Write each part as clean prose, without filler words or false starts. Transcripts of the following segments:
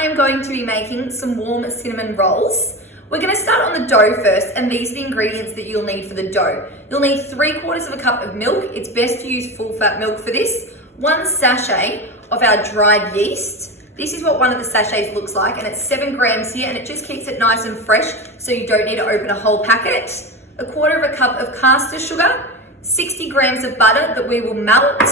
I am going to be making some warm cinnamon rolls. We're going to start on the dough first, and these are the ingredients that you'll need for the dough. You'll need 3/4 cup of milk. It's best to use full fat milk for this. 1 sachet of our dried yeast. This is what one of the sachets looks like, and it's 7 grams here, and it just keeps it nice and fresh, so you don't need to open a whole packet. 1/4 cup of caster sugar, 60 grams of butter that we will melt,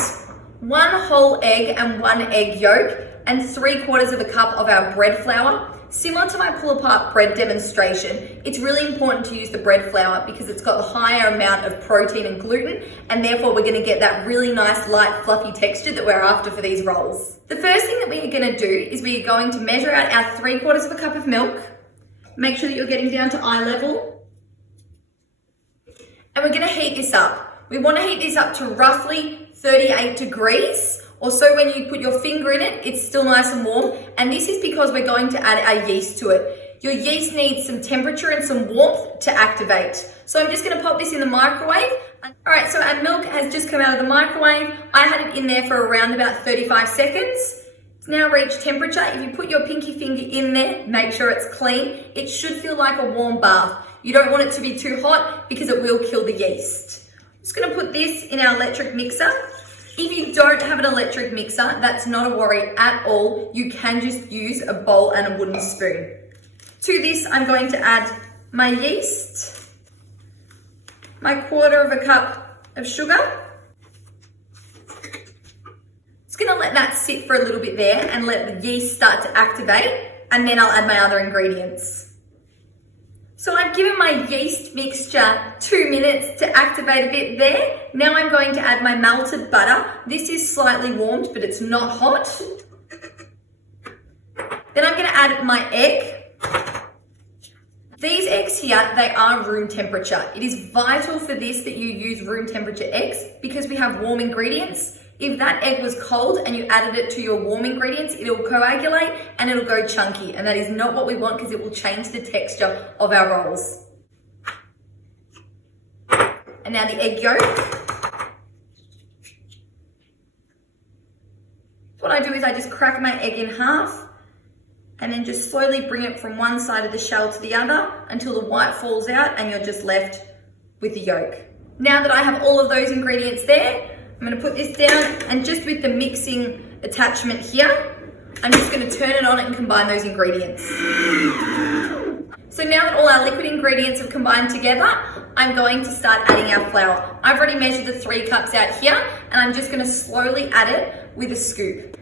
1 whole egg and 1 egg yolk, and 3/4 cup of our bread flour. Similar to my pull-apart bread demonstration, it's really important to use the bread flour because it's got a higher amount of protein and gluten, and therefore we're gonna get that really nice, light, fluffy texture that we're after for these rolls. The first thing that we are gonna do is we are going to measure out our 3/4 cup of milk. Make sure that you're getting down to eye level. And we're gonna heat this up. We wanna heat this up to roughly 38 degrees. Or so when you put your finger in it, it's still nice and warm. And this is because we're going to add our yeast to it. Your yeast needs some temperature and some warmth to activate. So I'm just gonna pop this in the microwave. All right, so our milk has just come out of the microwave. I had it in there for around about 35 seconds. It's now reached temperature. If you put your pinky finger in there, make sure it's clean. It should feel like a warm bath. You don't want it to be too hot because it will kill the yeast. I'm just gonna put this in our electric mixer. If you don't have an electric mixer, that's not a worry at all. You can just use a bowl and a wooden spoon. To this, I'm going to add my yeast, my 1/4 cup of sugar. Just gonna let that sit for a little bit there and let the yeast start to activate, and then I'll add my other ingredients. So I've given my yeast mixture 2 minutes to activate a bit there. Now I'm going to add my melted butter. This is slightly warmed, but it's not hot. Then I'm gonna add my egg. These eggs here, they are room temperature. It is vital for this that you use room temperature eggs because we have warm ingredients. If that egg was cold and you added it to your warm ingredients, it'll coagulate and it'll go chunky. And that is not what we want because it will change the texture of our rolls. And now the egg yolk. What I do is I just crack my egg in half and then just slowly bring it from one side of the shell to the other until the white falls out and you're just left with the yolk. Now that I have all of those ingredients there, I'm gonna put this down, and just with the mixing attachment here, I'm just gonna turn it on and combine those ingredients. So now that all our liquid ingredients have combined together, I'm going to start adding our flour. I've already measured the 3 cups out here, and I'm just gonna slowly add it with a scoop.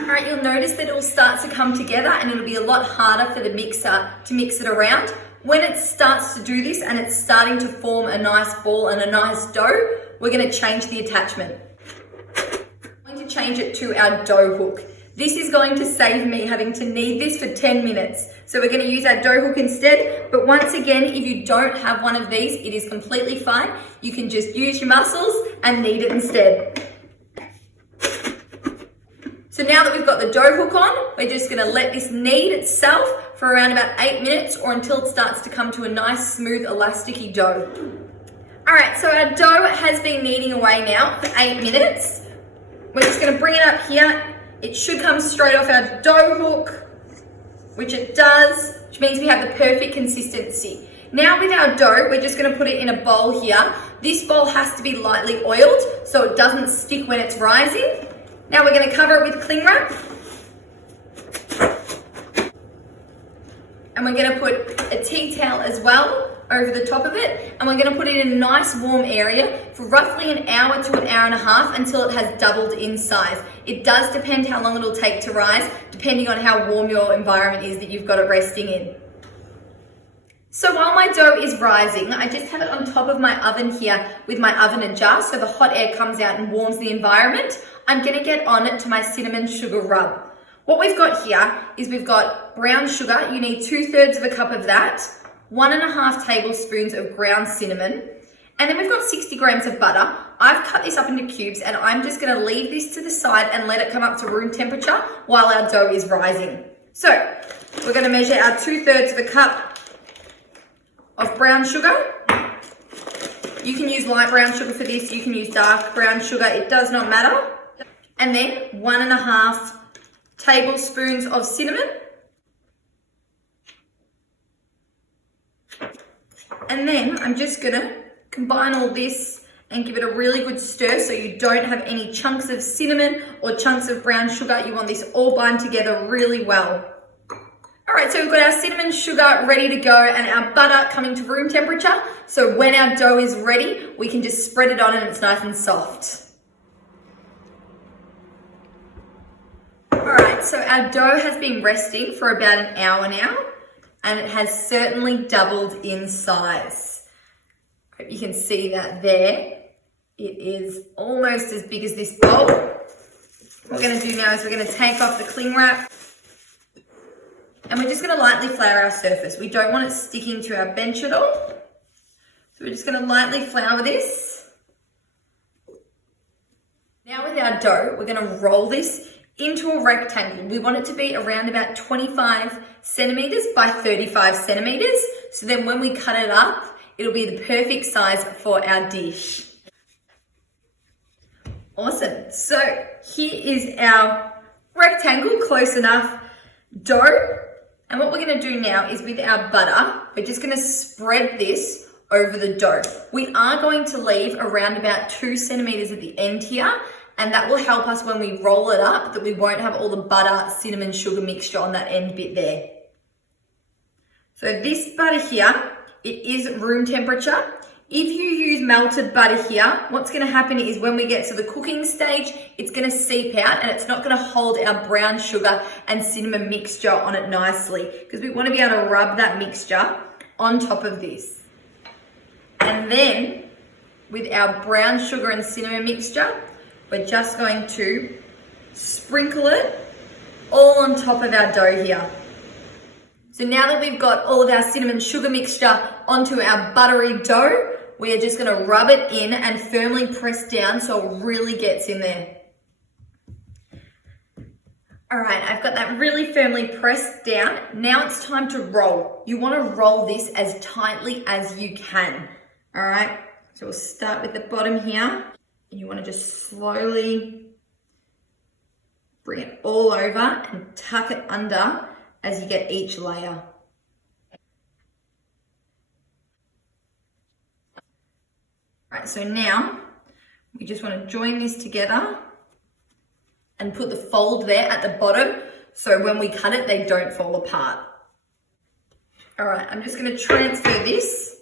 All right, you'll notice that it will start to come together and it'll be a lot harder for the mixer to mix it around. When it starts to do this and it's starting to form a nice ball and a nice dough, we're gonna change the attachment. I'm going to change it to our dough hook. This is going to save me having to knead this for 10 minutes. So we're gonna use our dough hook instead. But once again, if you don't have one of these, it is completely fine. You can just use your muscles and knead it instead. So now that we've got the dough hook on, we're just gonna let this knead itself for around about 8 minutes or until it starts to come to a nice, smooth, elasticy dough. All right, so our dough has been kneading away now for 8 minutes. We're just gonna bring it up here. It should come straight off our dough hook, which it does, which means we have the perfect consistency. Now with our dough, we're just gonna put it in a bowl here. This bowl has to be lightly oiled so it doesn't stick when it's rising. Now we're gonna cover it with cling wrap. And we're gonna put a tea towel as well over the top of it. And we're gonna put it in a nice warm area for roughly an hour to an hour and a half until it has doubled in size. It does depend how long it'll take to rise, depending on how warm your environment is that you've got it resting in. So while my dough is rising, I just have it on top of my oven here with my oven adjust so the hot air comes out and warms the environment. I'm gonna get on to my cinnamon sugar rub. What we've got here is we've got brown sugar. You need 2/3 cup of that, 1.5 tablespoons of ground cinnamon, and then we've got 60 grams of butter. I've cut this up into cubes and I'm just gonna leave this to the side and let it come up to room temperature while our dough is rising. So we're gonna measure our 2/3 cup of brown sugar. You can use light brown sugar for this, you can use dark brown sugar, it does not matter. And then 1.5 tablespoons of cinnamon. And then I'm just gonna combine all this and give it a really good stir so you don't have any chunks of cinnamon or chunks of brown sugar. You want this all bind together really well. All right, so we've got our cinnamon sugar ready to go and our butter coming to room temperature. So when our dough is ready, we can just spread it on and it's nice and soft. All right, so our dough has been resting for about an hour now and it has certainly doubled in size. Hope you can see that there. It is almost as big as this bowl. What we're gonna do now is we're gonna take off the cling wrap and we're just gonna lightly flour our surface. We don't want it sticking to our bench at all. So we're just gonna lightly flour this. Now with our dough, we're gonna roll this into a rectangle. We want it to be around about 25 centimeters by 35 centimeters. So then when we cut it up, it'll be the perfect size for our dish. Awesome. So here is our rectangle, close enough dough. And what we're gonna do now is with our butter, we're just gonna spread this over the dough. We are going to leave around about 2 centimeters at the end here, and that will help us when we roll it up, that we won't have all the butter, cinnamon, sugar mixture on that end bit there. So this butter here, it is room temperature. If you use melted butter here, what's gonna happen is when we get to the cooking stage, it's gonna seep out and it's not gonna hold our brown sugar and cinnamon mixture on it nicely, because we wanna be able to rub that mixture on top of this. And then with our brown sugar and cinnamon mixture, we're just going to sprinkle it all on top of our dough here. So now that we've got all of our cinnamon sugar mixture onto our buttery dough, we are just gonna rub it in and firmly press down so it really gets in there. All right, I've got that really firmly pressed down. Now it's time to roll. You wanna roll this as tightly as you can, all right? So we'll start with the bottom here. And you wanna just slowly bring it all over and tuck it under as you get each layer. Right, so now we just want to join this together and put the fold there at the bottom so when we cut it, they don't fall apart. All right, I'm just going to transfer this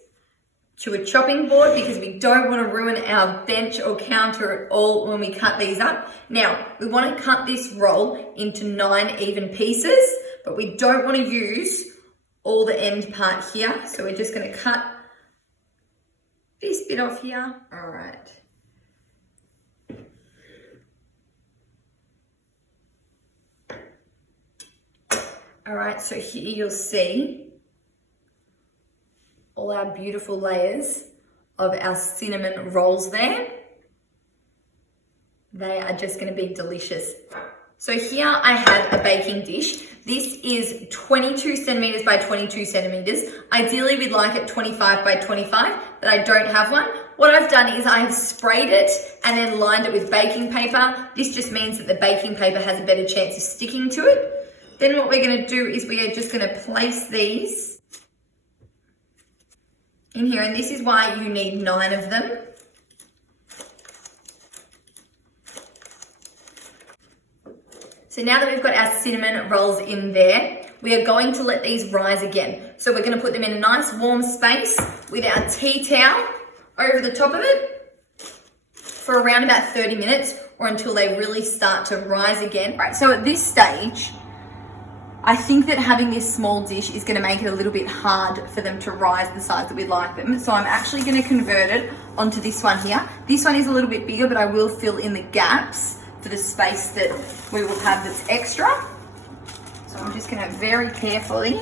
to a chopping board because we don't want to ruin our bench or counter at all when we cut these up. Now, we want to cut this roll into 9 even pieces, but we don't want to use all the end part here. So we're just going to cut this bit off here. All right. All right, so here you'll see all our beautiful layers of our cinnamon rolls there. They are just going to be delicious. So here I have a baking dish. This is 22 centimeters by 22 centimeters. Ideally, we'd like it 25 by 25, but I don't have one. What I've done is I have sprayed it and then lined it with baking paper. This just means that the baking paper has a better chance of sticking to it. Then what we're going to do is we are just going to place these in here, and this is why you need 9 of them. So now that we've got our cinnamon rolls in there, we are going to let these rise again. So we're going to put them in a nice warm space with our tea towel over the top of it for around about 30 minutes or until they really start to rise again. Right, so at this stage, I think that having this small dish is going to make it a little bit hard for them to rise the size that we'd like them. So I'm actually going to convert it onto this one here. This one is a little bit bigger, but I will fill in the gaps for the space that we will have that's extra. So I'm just going to very carefully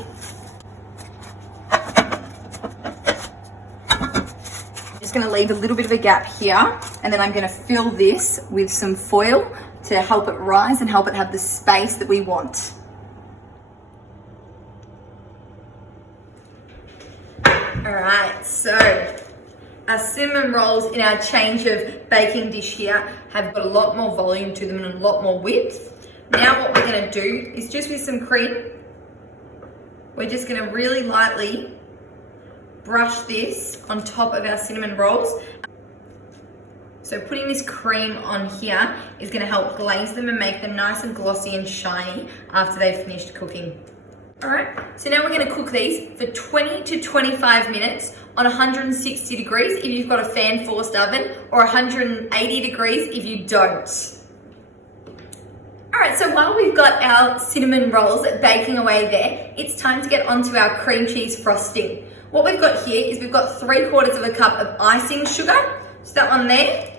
just going to leave a little bit of a gap here, and then I'm going to fill this with some foil to help it rise and help it have the space that we want. All right, so Our cinnamon rolls in our change of baking dish here have got a lot more volume to them and a lot more width. Now what we're going to do is just with some cream, we're just going to really lightly brush this on top of our cinnamon rolls. So putting this cream on here is going to help glaze them and make them nice and glossy and shiny after they've finished cooking. Alright, so now we're going to cook these for 20 to 25 minutes on 160 degrees if you've got a fan forced oven, or 180 degrees if you don't. Alright, so while we've got our cinnamon rolls baking away there, it's time to get onto our cream cheese frosting. What we've got here is we've got 3/4 of a cup of icing sugar, so that one there,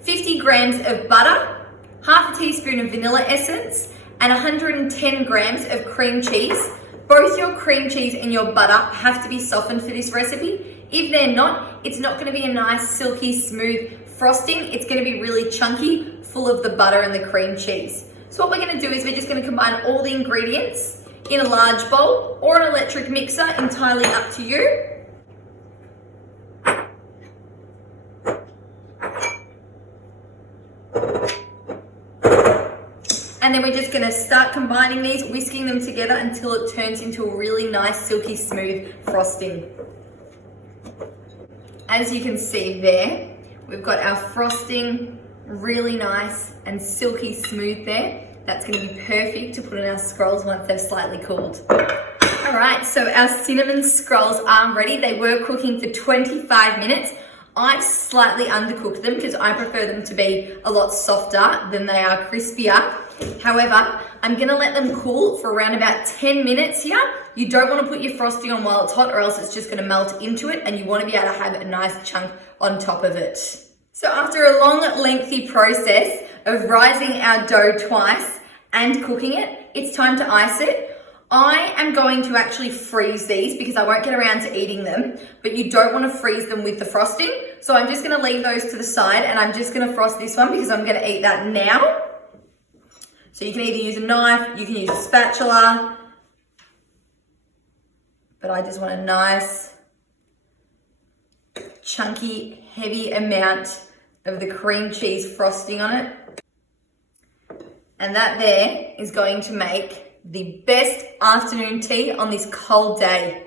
50 grams of butter, half a teaspoon of vanilla essence, and 110 grams of cream cheese. Both your cream cheese and your butter have to be softened for this recipe. If they're not, it's not going to be a nice, silky, smooth frosting. It's going to be really chunky, full of the butter and the cream cheese. So what we're going to do is we're just going to combine all the ingredients in a large bowl or an electric mixer, entirely up to you. And then we're just going to start combining these, whisking them together until it turns into a really nice, silky, smooth frosting. As you can see there, we've got our frosting really nice and silky smooth there. That's going to be perfect to put in our scrolls once they've slightly cooled. All right, so our cinnamon scrolls are ready. They were cooking for 25 minutes. I've slightly undercooked them because I prefer them to be a lot softer than they are crispier. However, I'm going to let them cool for around about 10 minutes here. You don't want to put your frosting on while it's hot, or else it's just going to melt into it, and you want to be able to have a nice chunk on top of it. So after a long, lengthy process of rising our dough twice and cooking it, it's time to ice it. I am going to actually freeze these because I won't get around to eating them, but you don't want to freeze them with the frosting. So I'm just going to leave those to the side, and I'm just going to frost this one because I'm going to eat that now. So you can either use a knife, you can use a spatula, but I just want a nice, chunky, heavy amount of the cream cheese frosting on it. And that there is going to make the best afternoon tea on this cold day.